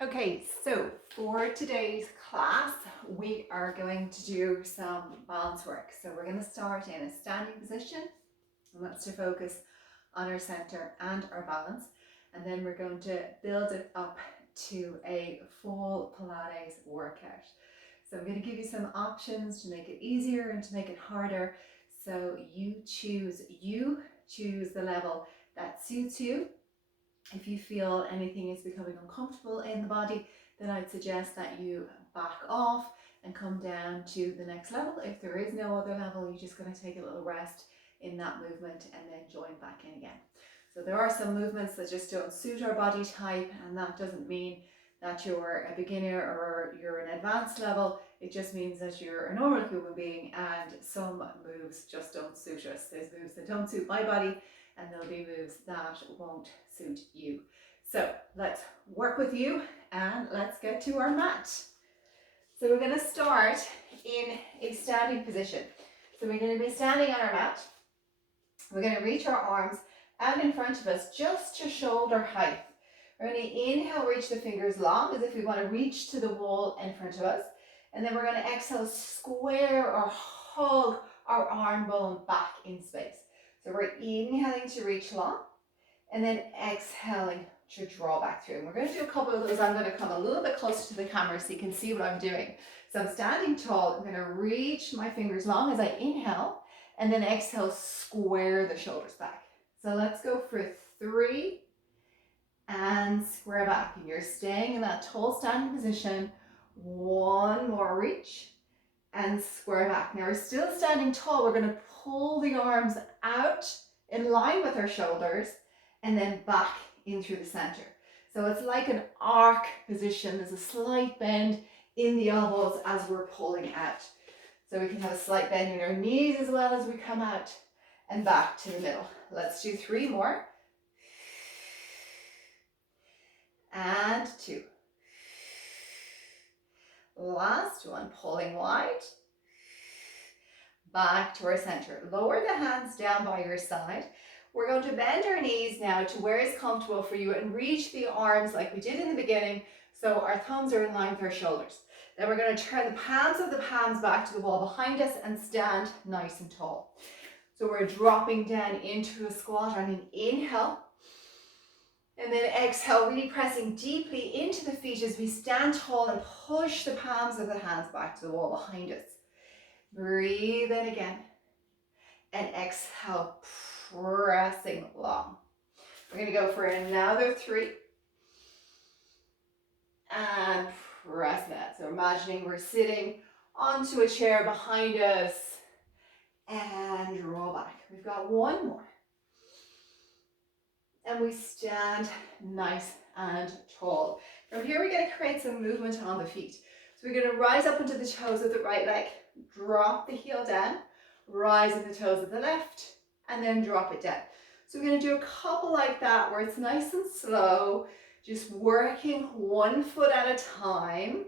Okay, so for today's class, we are going to do some balance work. So we're going to start in a standing position, and that's to focus on our center and our balance. And then we're going to build it up to a full Pilates workout. So I'm going to give you some options to make it easier and to make it harder. So you choose the level that suits you. If you feel anything is becoming uncomfortable in the body, then I'd suggest that you back off and come down to the next level. If there is no other level, you're just going to take a little rest in that movement and then join back in again. So there are some movements that just don't suit our body type, and that doesn't mean that you're a beginner or you're an advanced level. It just means that you're a normal human being, and some moves just don't suit us. There's moves that don't suit my body, and there'll be moves that won't suit you. So let's work with you and let's get to our mat. So we're going to start in a standing position. So we're going to be standing on our mat. We're going to reach our arms out in front of us just to shoulder height. We're going to inhale, reach the fingers long as if we want to reach to the wall in front of us. And then we're going to exhale, square or hug our arm bone back in space. So we're inhaling to reach long and then exhaling to draw back through. And we're going to do a couple of those. I'm going to come a little bit closer to the camera so you can see what I'm doing. So I'm standing tall. I'm going to reach my fingers long as I inhale and then exhale, square the shoulders back. So let's go for 3 and square back. And you're staying in that tall standing position. 1 more reach and square back. Now we're still standing tall. We're going to pull the arms out in line with our shoulders and then back in through the center. So it's like an arc position. There's a slight bend in the elbows as we're pulling out. So we can have a slight bend in our knees as well as we come out and back to the middle. Let's do 3 more. And 2. Last one, pulling wide. Back to our center. Lower the hands down by your side. We're going to bend our knees now to where it's comfortable for you and reach the arms like we did in the beginning, so our thumbs are in line with our shoulders. Then we're going to turn the palms of the palms back to the wall behind us and stand nice and tall. So we're dropping down into a squat on an inhale. And then exhale, really pressing deeply into the feet as we stand tall and push the palms of the hands back to the wall behind us. Breathe in again. And exhale, pressing long. We're going to go for another 3. And press that. So imagining we're sitting onto a chair behind us. And roll back. We've got 1 more. And we stand nice and tall. From here, we're going to create some movement on the feet. So we're going to rise up into the toes of the right leg, drop the heel down, rise in the toes of the left, and then drop it down. So we're going to do a couple like that where it's nice and slow, just working 1 foot at a time.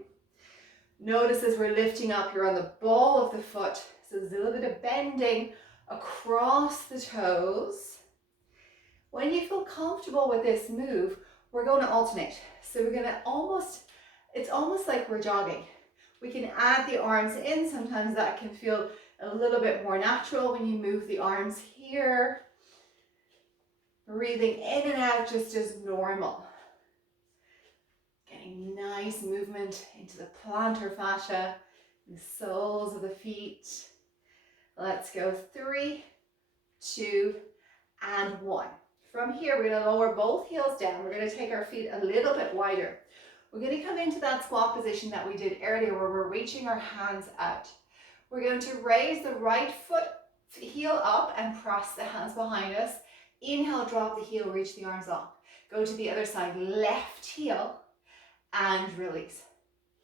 Notice as we're lifting up, you're on the ball of the foot. So there's a little bit of bending across the toes. When you feel comfortable with this move, we're going to alternate. So we're going to it's almost like we're jogging. We can add the arms in. Sometimes that can feel a little bit more natural when you move the arms here. Breathing in and out just as normal. Getting nice movement into the plantar fascia, the soles of the feet. Let's go 3, 2, and 1. From here, we're going to lower both heels down. We're going to take our feet a little bit wider. We're going to come into that squat position that we did earlier where we're reaching our hands out. We're going to raise the right foot heel up and press the hands behind us. Inhale, drop the heel, reach the arms up. Go to the other side, left heel, and release.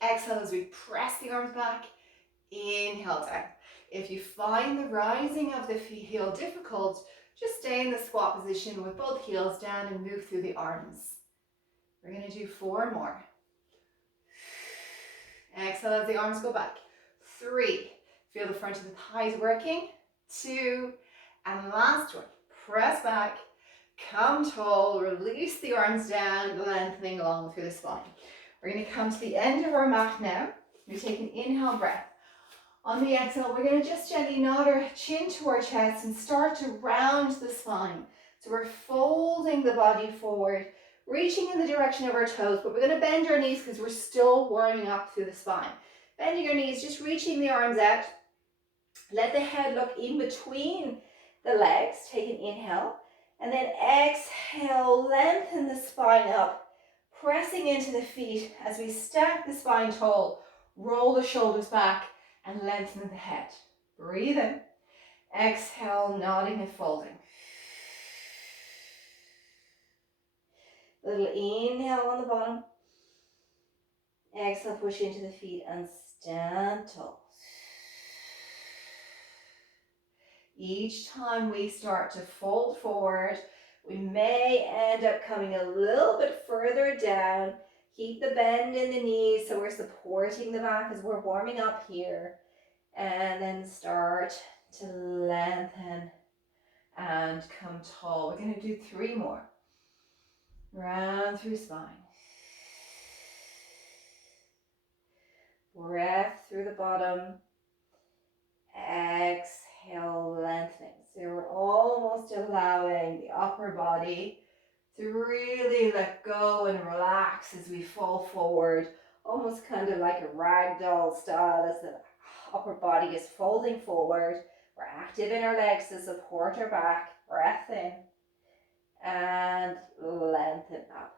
Exhale as we press the arms back. Inhale down. If you find the rising of the heel difficult, just stay in the squat position with both heels down and move through the arms. We're going to do 4 more. Exhale as the arms go back. 3. Feel the front of the thighs working. 2. And last one. Press back. Come tall. Release the arms down, lengthening along through the spine. We're going to come to the end of our mat now. We take an inhale breath. On the exhale, we're going to just gently nod our chin to our chest and start to round the spine. So we're folding the body forward, reaching in the direction of our toes, but we're going to bend our knees because we're still warming up through the spine. Bending your knees, just reaching the arms out. Let the head look in between the legs. Take an inhale. And then exhale, lengthen the spine up, pressing into the feet as we stack the spine tall. Roll the shoulders back and lengthen the head. Breathe in. Exhale, nodding and folding. Little inhale on the bottom. Exhale, push into the feet and stand tall. Each time we start to fold forward, we may end up coming a little bit further down. Keep the bend in the knees so we're supporting the back as we're warming up here. And then start to lengthen and come tall. We're going to do 3 more. Round through spine. Breath through the bottom. Exhale, lengthening. So we're almost allowing the upper body to really let go and relax as we fall forward. Almost kind of like a ragdoll style as the upper body is folding forward. We're active in our legs to support our back. Breath in and lengthen up.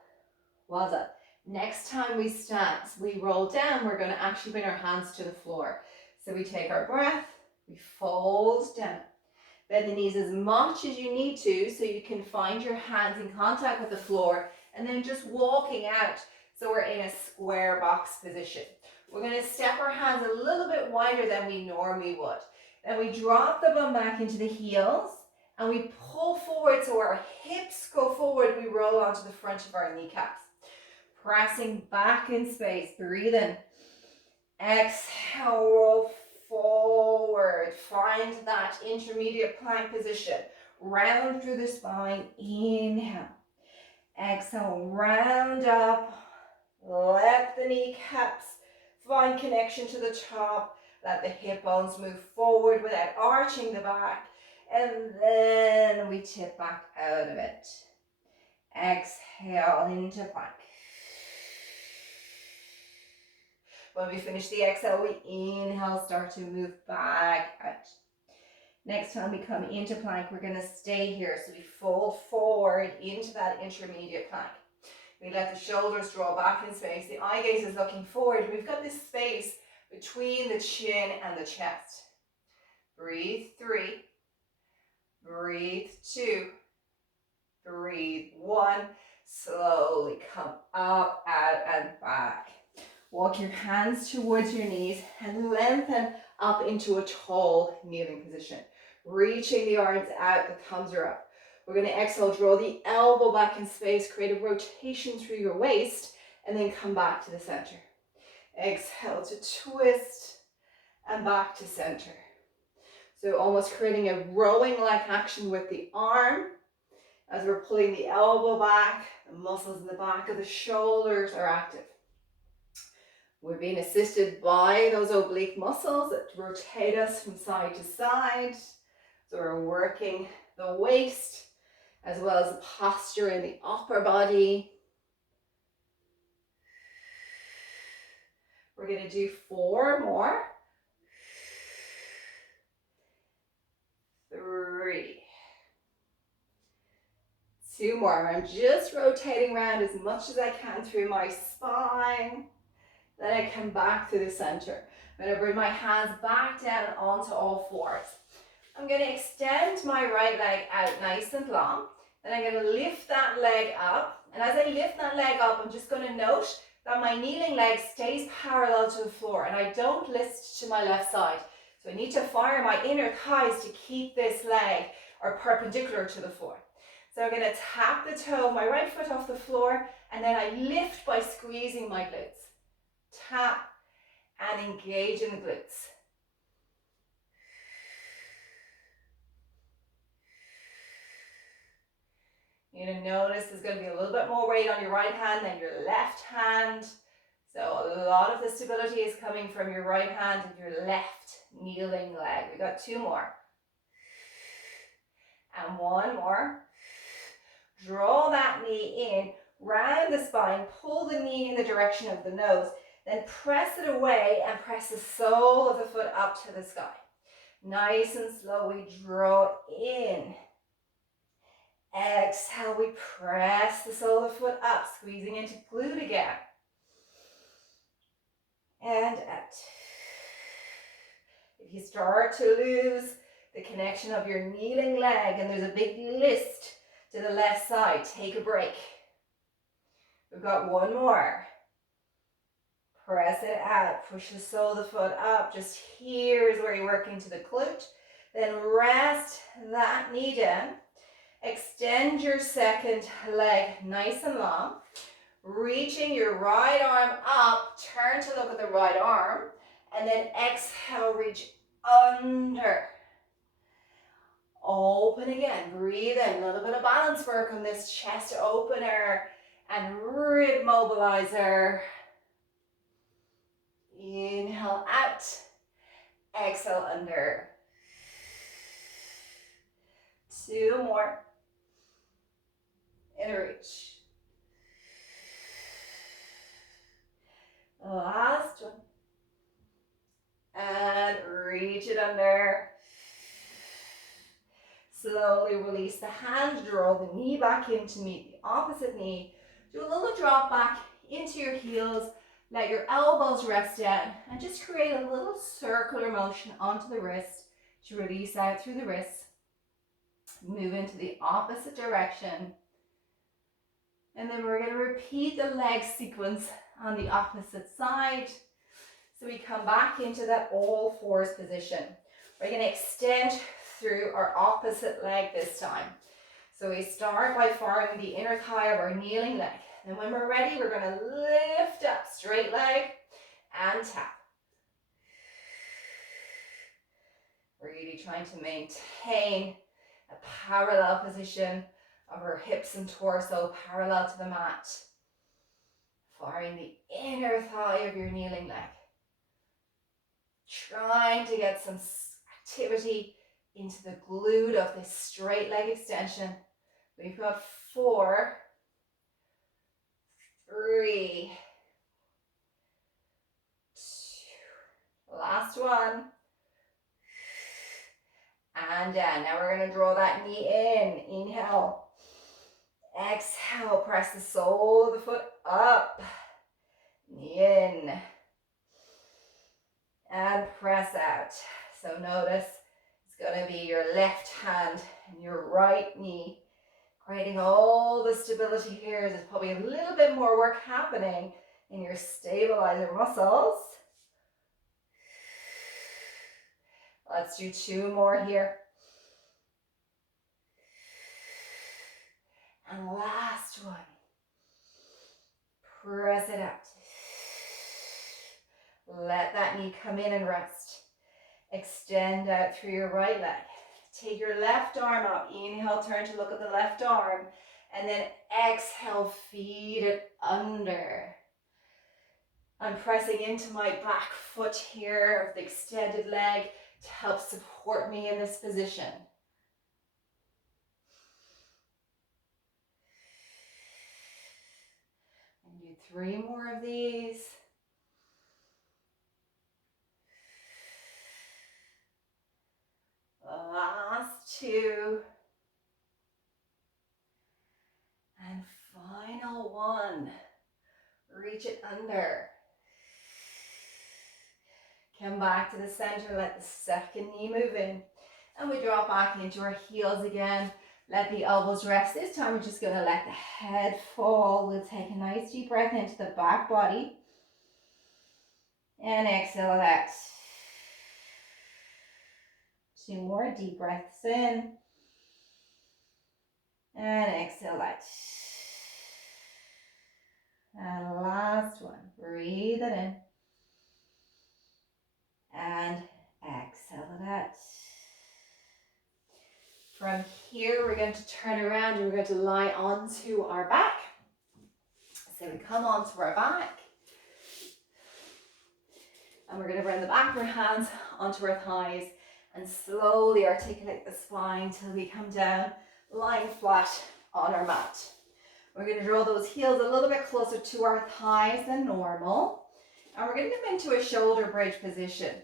Well done. Next time we stand, we roll down, we're going to actually bring our hands to the floor. So we take our breath, we fold down. Bend the knees as much as you need to so you can find your hands in contact with the floor, and then just walking out so we're in a square box position. We're going to step our hands a little bit wider than we normally would. Then we drop the bum back into the heels and we pull forward so our hips go forward. We roll onto the front of our kneecaps. Pressing back in space. Breathe in. Exhale, roll forward. Find that intermediate plank position. Round through the spine. Inhale. Exhale, round up. Let the kneecaps find connection to the top. Let the hip bones move forward without arching the back. And then we tip back out of it. Exhale into plank. When we finish the exhale, we inhale, start to move back out. Next time we come into plank, we're going to stay here. So we fold forward into that intermediate plank. We let the shoulders draw back in space. The eye gaze is looking forward. We've got this space between the chin and the chest. Breathe 3. Breathe 2. Breathe 1. Slowly come up, out, and back. Walk your hands towards your knees and lengthen up into a tall kneeling position. Reaching the arms out, the thumbs are up. We're going to exhale, draw the elbow back in space, create a rotation through your waist, and then come back to the center. Exhale to twist and back to center. So almost creating a rowing-like action with the arm as we're pulling the elbow back. The muscles in the back of the shoulders are active. We're being assisted by those oblique muscles that rotate us from side to side. So we're working the waist as well as the posture in the upper body. We're going to do 4 more. 3. 2 more. I'm just rotating around as much as I can through my spine. Then I come back to the center. I'm going to bring my hands back down onto all fours. I'm going to extend my right leg out nice and long. Then I'm going to lift that leg up. And as I lift that leg up, I'm just going to note that my kneeling leg stays parallel to the floor and I don't lift to my left side. So I need to fire my inner thighs to keep this leg perpendicular to the floor. So I'm going to tap the toe of my right foot off the floor and then I lift by squeezing my glutes. Tap and engage in the glutes. You're going to notice there's going to be a little bit more weight on your right hand than your left hand. lot of the stability is coming from your right hand and your left kneeling leg. We got 2 more. And 1 more. Draw that knee in, round the spine, pull the knee in the direction of the nose, then press it away and press the sole of the foot up to the sky. Nice and slow, we draw in. Exhale, we press the sole of the foot up, squeezing into glute again. And out. If you start to lose the connection of your kneeling leg and there's a big list to the left side, take a break. We've got 1 more. Press it out, push the sole of the foot up. Just here is where you work into the glute. Then rest that knee down. Extend your second leg nice and long. Reaching your right arm up, turn to look at the right arm. And then exhale, reach under. Open again, breathe in. A little bit of balance work on this chest opener and rib mobilizer. Inhale out, exhale under. 2 more. And reach. Last one. And reach it under. Slowly release the hand, draw the knee back in to meet the opposite knee. Do a little drop back into your heels. Let your elbows rest down and just create a little circular motion onto the wrist to release out through the wrists. Move into the opposite direction. And then we're going to repeat the leg sequence on the opposite side. So we come back into that all fours position. We're going to extend through our opposite leg this time. So we start by forming the inner thigh of our kneeling leg. And when we're ready, we're going to lift up, straight leg, and tap. Really trying to maintain a parallel position of our hips and torso parallel to the mat. Forming the inner thigh of your kneeling leg. Trying to get some activity into the glute of this straight leg extension. We've got 4, 3, 2, last one. And down. Now we're going to draw that knee in. Inhale. Exhale. Press the sole of the foot up. Knee in. And press out. So notice it's going to be your left hand and your right knee. Creating all the stability here. There's probably a little bit more work happening in your stabilizer muscles. Let's do 2 more here. And last one. Press it out. Let that knee come in and rest. Extend out through your right leg. Take your left arm up. Inhale, turn to look at the left arm. And then exhale, feed it under. I'm pressing into my back foot here of the extended leg to help support me in this position. And do 3 more of these. Last 2. And final one. Reach it under. Come back to the center, let the second knee move in. And we drop back into our heels again. Let the elbows rest. This time we're just going to let the head fall. We'll take a nice deep breath into the back body. And exhale it out. 2 more deep breaths in. And exhale out. And last one. Breathe it in. And exhale it out. From here, we're going to turn around and we're going to lie onto our back. So we come onto our back. And we're going to bring the back of our hands onto our thighs and slowly articulate the spine till we come down, lying flat on our mat. We're going to draw those heels a little bit closer to our thighs than normal. And we're going to come into a shoulder bridge position.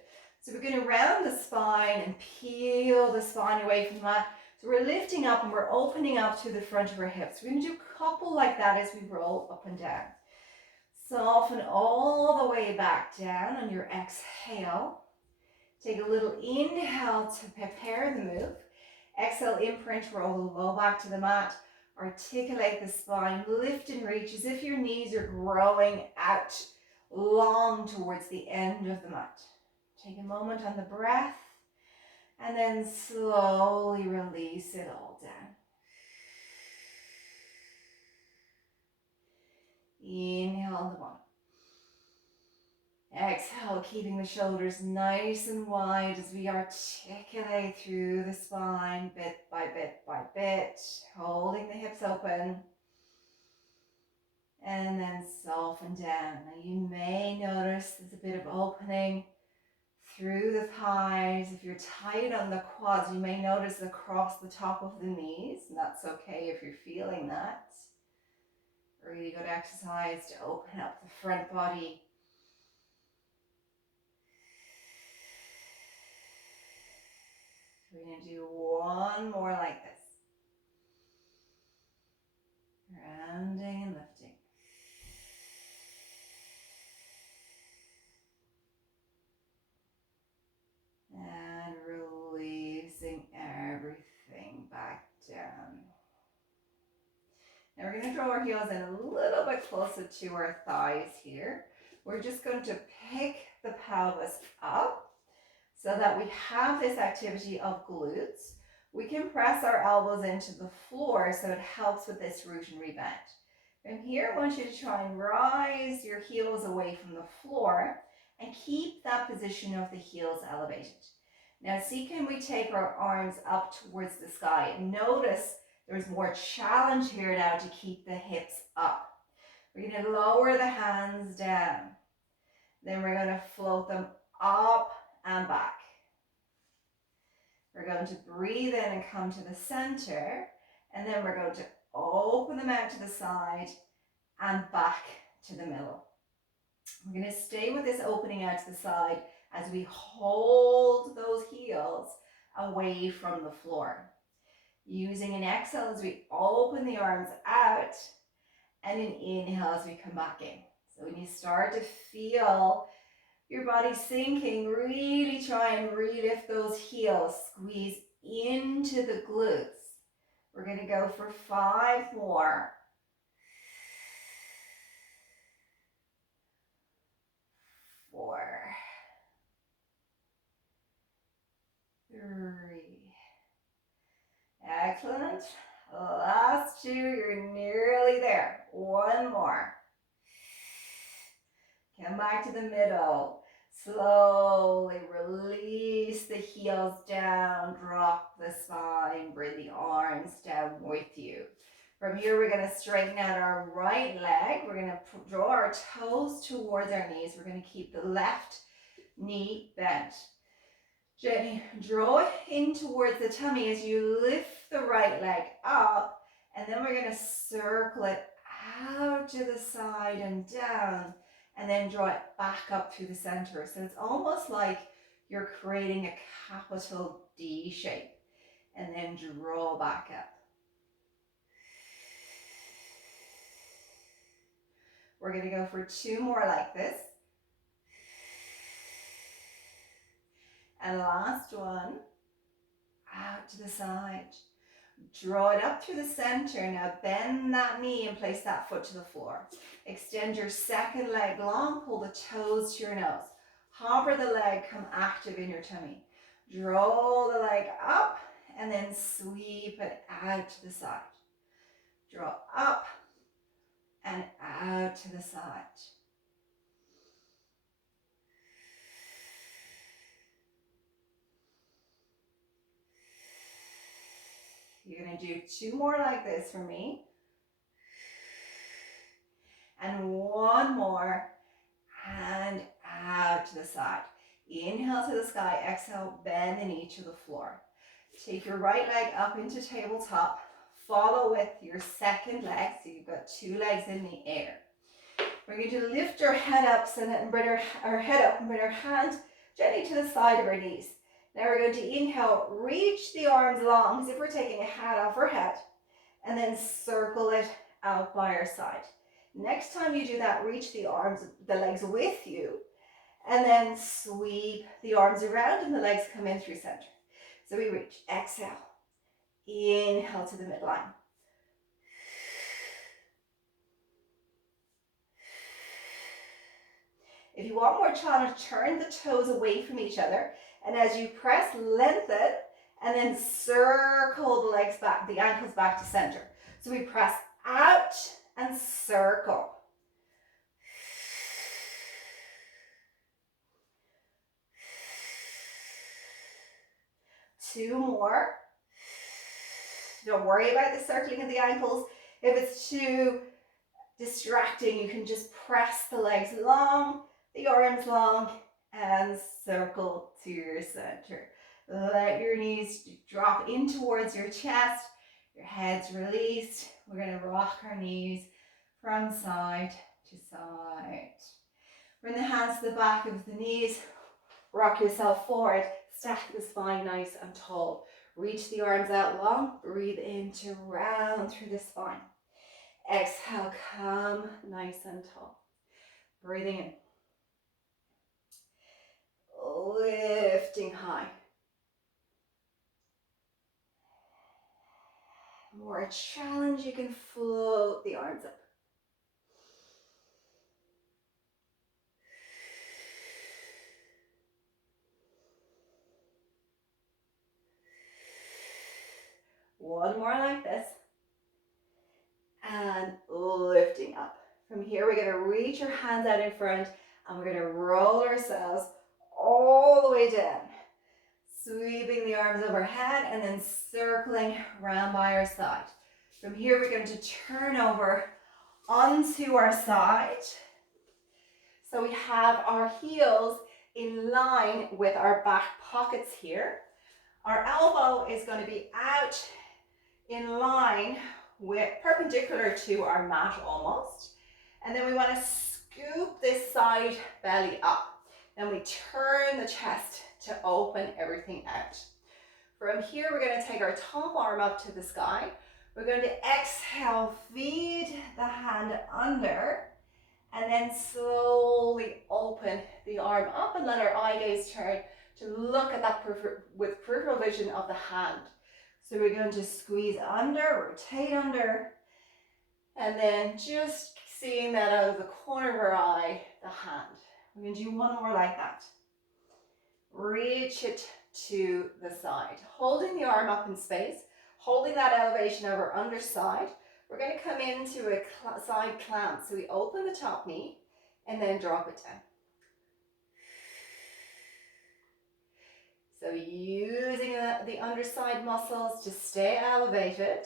So we're going to round the spine and peel the spine away from the mat. So we're lifting up and we're opening up to the front of our hips. We're going to do a couple like that as we roll up and down. Soften all the way back down on your exhale. Take a little inhale to prepare the move. Exhale, imprint, roll the low back to the mat. Articulate the spine, lift and reach as if your knees are growing out long towards the end of the mat. Take a moment on the breath and then slowly release it all down. Inhale on the bottom. Exhale, keeping the shoulders nice and wide as we articulate through the spine bit by bit by bit, holding the hips open. And then soften down. Now you may notice there's a bit of opening through the thighs. If you're tight on the quads, you may notice across the top of the knees, and that's okay if you're feeling that. Really good exercise to open up the front body. We're going to do one more like this. Rounding and lifting. And releasing everything back down. Now we're going to draw our heels in a little bit closer to our thighs here. We're just going to pick the pelvis up so that we have this activity of glutes. We can press our elbows into the floor so it helps with this root and rebend. From here, I want you to try and rise your heels away from the floor and keep that position of the heels elevated. Now see, can we take our arms up towards the sky? And notice there's more challenge here now to keep the hips up. We're going to lower the hands down. Then we're going to float them up and back. We're going to breathe in and come to the center. And then we're going to open them out to the side and back to the middle. We're going to stay with this opening out to the side as we hold those heels away from the floor. Using an exhale as we open the arms out and an inhale as we come back in. So when you start to feel your body sinking, really try and relift those heels, squeeze into the glutes. We're going to go for 5 more. 4, 3. Excellent. Last 2, you're nearly there. 1 more. Come back to the middle. Slowly release the heels down, drop the spine, bring the arms down with you. From here, we're going to straighten out our right leg. We're going to draw our toes towards our knees. We're going to keep the left knee bent. Gently draw it in towards the tummy as you lift the right leg up, and then we're going to circle it out to the side and down, and then draw it back up through the center. So it's almost like you're creating a capital D shape, and then draw back up. We're going to go for 2 more like this. And last one, out to the side. Draw it up through the center. Now bend that knee and place that foot to the floor. Extend your second leg long, pull the toes to your nose. Hover the leg, come active in your tummy. Draw the leg up and then sweep it out to the side. Draw up and out to the side. You're going to do 2 more like this for me. And 1 more. And out out to the side. Inhale to the sky, exhale, bend the knee to the floor. Take your right leg up into tabletop. Follow with your second leg, so you've got two legs in the air. We're going to lift our head up and bring our head up and bring our hand gently to the side of our knees. Now we're going to inhale, reach the arms long as if we're taking a hat off our head, and then circle it out by our side. Next time you do that, reach the legs with you, and then sweep the arms around and the legs come in through center. So we reach, exhale, inhale to the midline. If you want more challenge, turn the toes away from each other, and as you press, lengthen, and then circle the legs back, the ankles back to center. So we press out and circle. Two more. Don't worry about the circling of the ankles. If it's too distracting, you can just press the legs long, the arms long, and circle to your center. Let your knees drop in towards your chest. Your head's released. We're going to rock our knees from side to side. Bring the hands to the back of the knees. Rock yourself forward. Stack the spine nice and tall. Reach the arms out long. Breathe in to round through the spine. Exhale, come nice and tall. Breathing in. Lifting high. More challenge, you can float the arms up. One more like this. And lifting up. From here, we're going to reach your hands out in front, and we're going to roll ourselves all the way down. Sweeping the arms overhead and then circling around by our side. From here, we're going to turn over onto our side. So we have our heels in line with our back pockets here. Our elbow is going to be out in line with perpendicular to our mat almost. And then we want to scoop this side belly up. Then we turn the chest to open everything out. From here, we're going to take our top arm up to the sky. We're going to exhale, feed the hand under, and then slowly open the arm up and let our eye gaze turn to look at that with peripheral vision of the hand. So we're going to squeeze under, rotate under, and then just seeing that out of the corner of our eye, the hand. We're going to do one more like that. Reach it to the side, holding the arm up in space, holding that elevation of our underside. We're going to come into a side clamp. So we open the top knee and then drop it down. So using the underside muscles to stay elevated,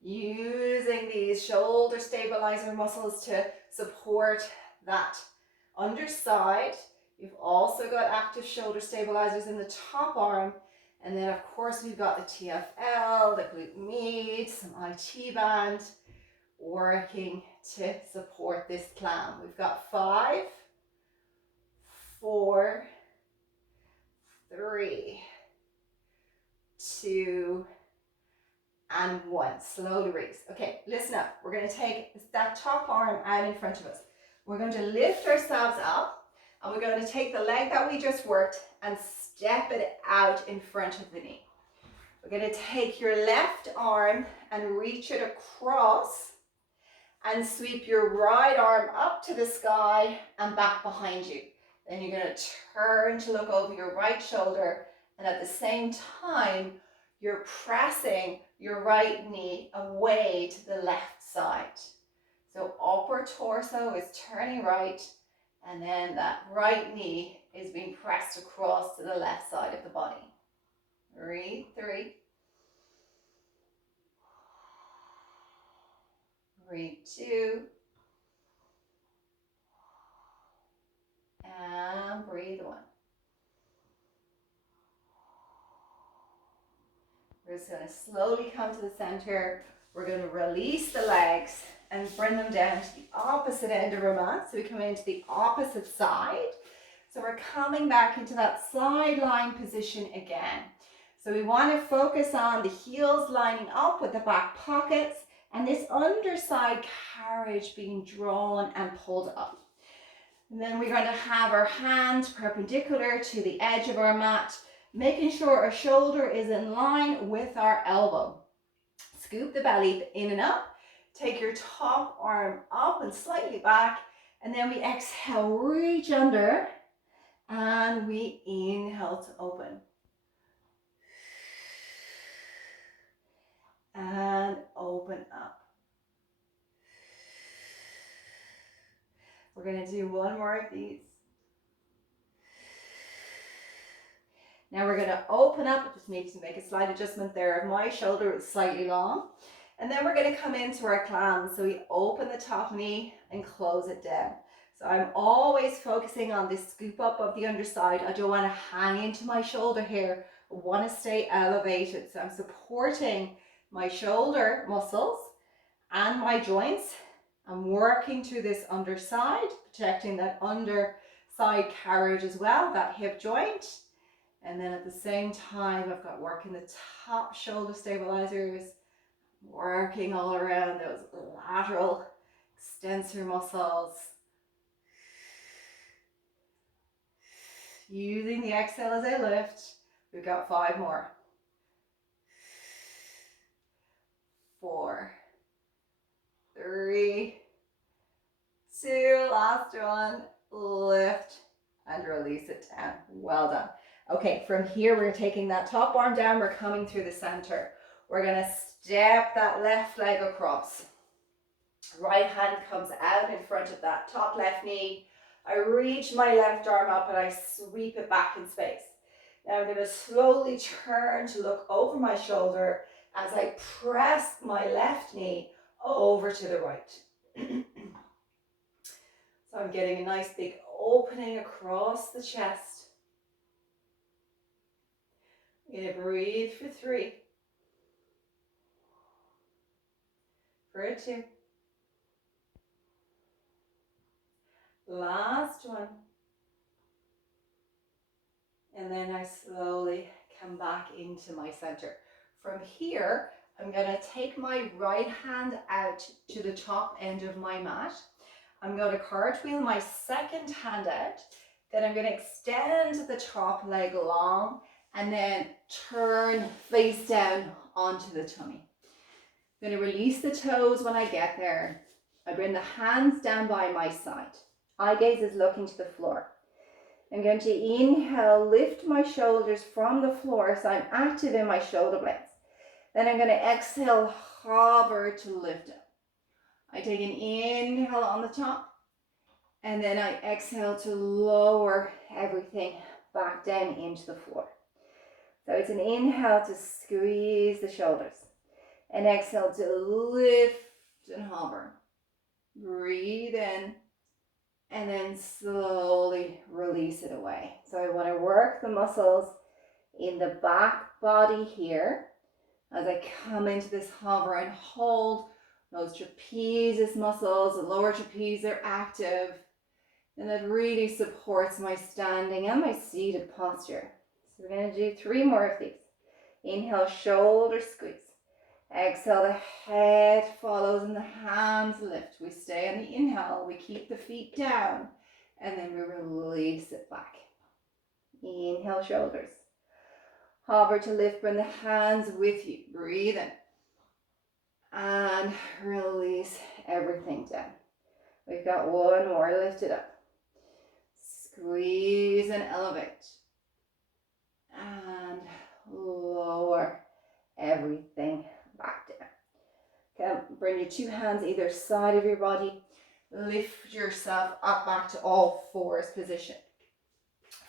using these shoulder stabilizer muscles to support that underside. You've also got active shoulder stabilizers in the top arm. And then of course we've got the TFL, the glute med, some IT band working to support this clam. We've got 5, 4, 3, 2, and 1. Slowly release. Okay, listen up. We're going to take that top arm out in front of us. We're going to lift ourselves up, and we're going to take the leg that we just worked and step it out in front of the knee. We're going to take your left arm and reach it across and sweep your right arm up to the sky and back behind you. Then you're going to turn to look over your right shoulder, and at the same time, you're pressing your right knee away to the left side. So upper torso is turning right, and then that right knee is being pressed across to the left side of the body. 3, 2, and breathe. 1. We're just going to slowly come to the center. We're going to release the legs and bring them down to the opposite end of our mat. So we come into the opposite side. So we're coming back into that side lying position again. So we want to focus on the heels lining up with the back pockets and this underside carriage being drawn and pulled up. And then we're going to have our hand perpendicular to the edge of our mat, making sure our shoulder is in line with our elbow. Scoop the belly in and up. Take your top arm up and slightly back. And then we exhale, reach under. And we inhale to open. And open up. We're going to do one more of these. Now we're going to open up. I just need to make a slight adjustment there. My shoulder is slightly long. And then we're going to come into our clams. So we open the top knee and close it down. So I'm always focusing on this scoop up of the underside. I don't want to hang into my shoulder here. I want to stay elevated. So I'm supporting my shoulder muscles and my joints. I'm working through this underside, protecting that underside carriage as well, that hip joint. And then at the same time, I've got working the top shoulder stabilizers, working all around those lateral extensor muscles. Using the exhale as I lift. We've got 5 more. 4, 3, 2, last one. Lift and release it down. Well done. Okay, from here we're taking that top arm down, we're coming through the center. We're going to step that left leg across. Right hand comes out in front of that top left knee. I reach my left arm up and I sweep it back in space. Now I'm going to slowly turn to look over my shoulder as I press my left knee over to the right. So I'm getting a nice big opening across the chest. I'm going to breathe for 3, for 2, last one, and then I slowly come back into my center. From here, I'm going to take my right hand out to the top end of my mat. I'm going to cartwheel my second hand out, then I'm going to extend the top leg long, and then turn face down onto the tummy. I'm going to release the toes when I get there. I bring the hands down by my side. Eye gaze is looking to the floor. I'm going to inhale, lift my shoulders from the floor so I'm active in my shoulder blades. Then I'm going to exhale, hover to lift up. I take an inhale on the top, and then I exhale to lower everything back down into the floor. So it's an inhale to squeeze the shoulders. An exhale to lift and hover. Breathe in and then slowly release it away. So I want to work the muscles in the back body here as I come into this hover and hold those trapezius muscles. The lower trapeze are active, and that really supports my standing and my seated posture. So we're going to do 3 more of these. Inhale, shoulder squeeze. Exhale, the head follows and the hands lift. We stay on the inhale, we keep the feet down, and then we release it back. Inhale, shoulders. Hover to lift, bring the hands with you. Breathe in. And release everything down. We've got 1 more, lift it up. Squeeze and elevate. And lower everything back down. Okay, bring your 2 hands either side of your body. Lift yourself up back to all fours position.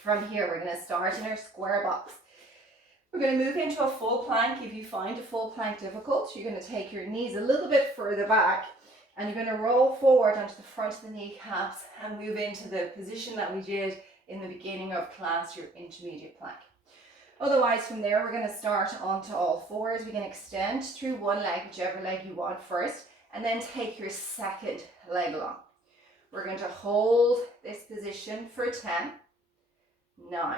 From here, we're going to start in our square box. We're going to move into a full plank. If you find a full plank difficult, you're going to take your knees a little bit further back, and you're going to roll forward onto the front of the kneecaps and move into the position that we did in the beginning of class, your intermediate plank. Otherwise, from there, we're going to start onto all fours. We can extend through one leg, whichever leg you want first, and then take your second leg along. We're going to hold this position for 10, 9,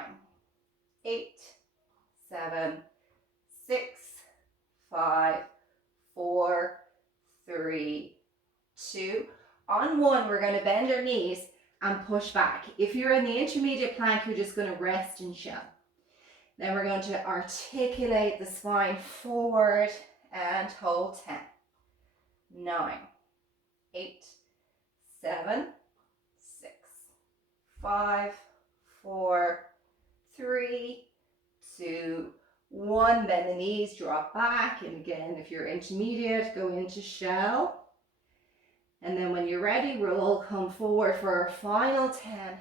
8, 7, 6, 5, 4, 3, 2. On 1, we're going to bend our knees and push back. If you're in the intermediate plank, you're just going to rest and chill. Then we're going to articulate the spine forward and hold 10, 9, 8, 7, 6, 5, 4, 3, 2, 1. Bend the knees, drop back. And again, if you're intermediate, go into shell. And then when you're ready, we'll all come forward for our final 10.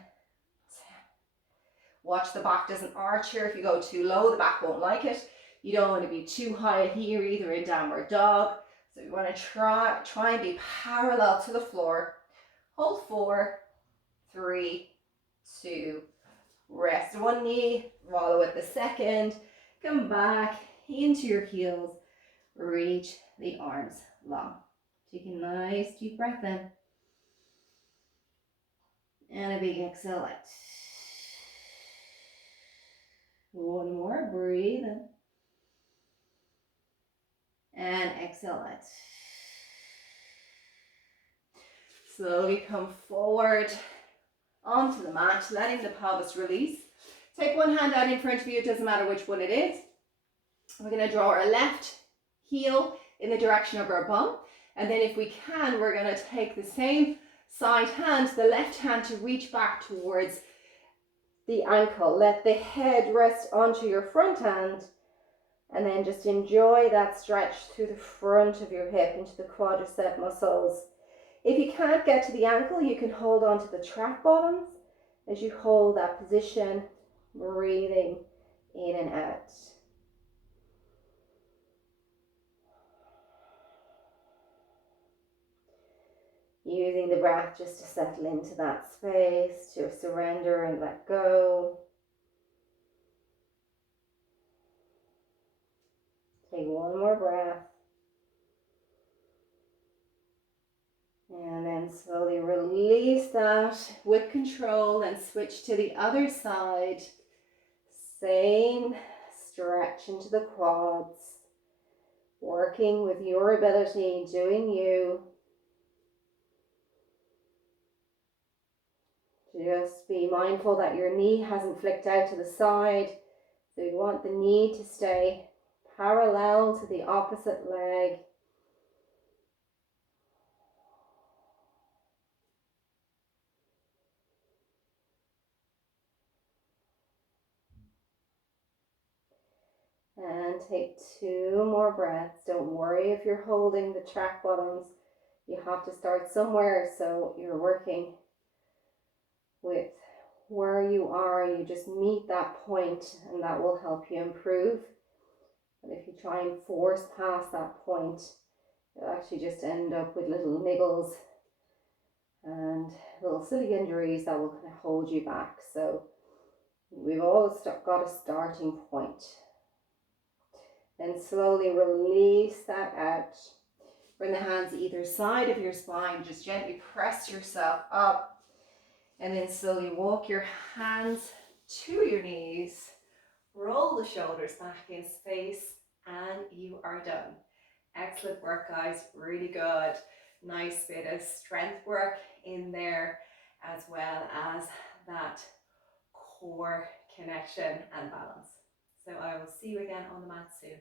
Watch the back doesn't arch here. If you go too low, the back won't like it. You don't want to be too high here either in downward dog. So you want to try and be parallel to the floor. Hold 4, 3, 2, rest one knee, follow with the second. Come back into your heels. Reach the arms long. Take a nice deep breath in. And a big exhale out. One more, breathe in. And exhale out. Slowly come forward onto the mat, letting the pelvis release. Take one hand out in front of you, it doesn't matter which one it is. We're going to draw our left heel in the direction of our bum. And then if we can, we're going to take the same side hand, the left hand, to reach back towards the ankle. Let the head rest onto your front hand, and then just enjoy that stretch through the front of your hip into the quadricep muscles. If you can't get to the ankle, you can hold onto the track bottoms as you hold that position, breathing in and out. Using the breath just to settle into that space, to surrender and let go. Take one more breath. And then slowly release that with control and switch to the other side. Same stretch into the quads. Working with your ability, doing you. Just be mindful that your knee hasn't flicked out to the side. So you want the knee to stay parallel to the opposite leg. And take 2 more breaths. Don't worry if you're holding the track bottoms. You have to start somewhere, so you're working with where you are. You just meet that point, and that will help you improve. But if you try and force past that point, you'll actually just end up with little niggles and little silly injuries that will kind of hold you back. So we've always got a starting point. Then slowly release that out. Bring the hands either side of your spine. Just gently press yourself up. And then slowly walk your hands to your knees. Roll the shoulders back in space. And you are done. Excellent work, guys. Really good. Nice bit of strength work in there, as well as that core connection and balance. So I will see you again on the mat soon.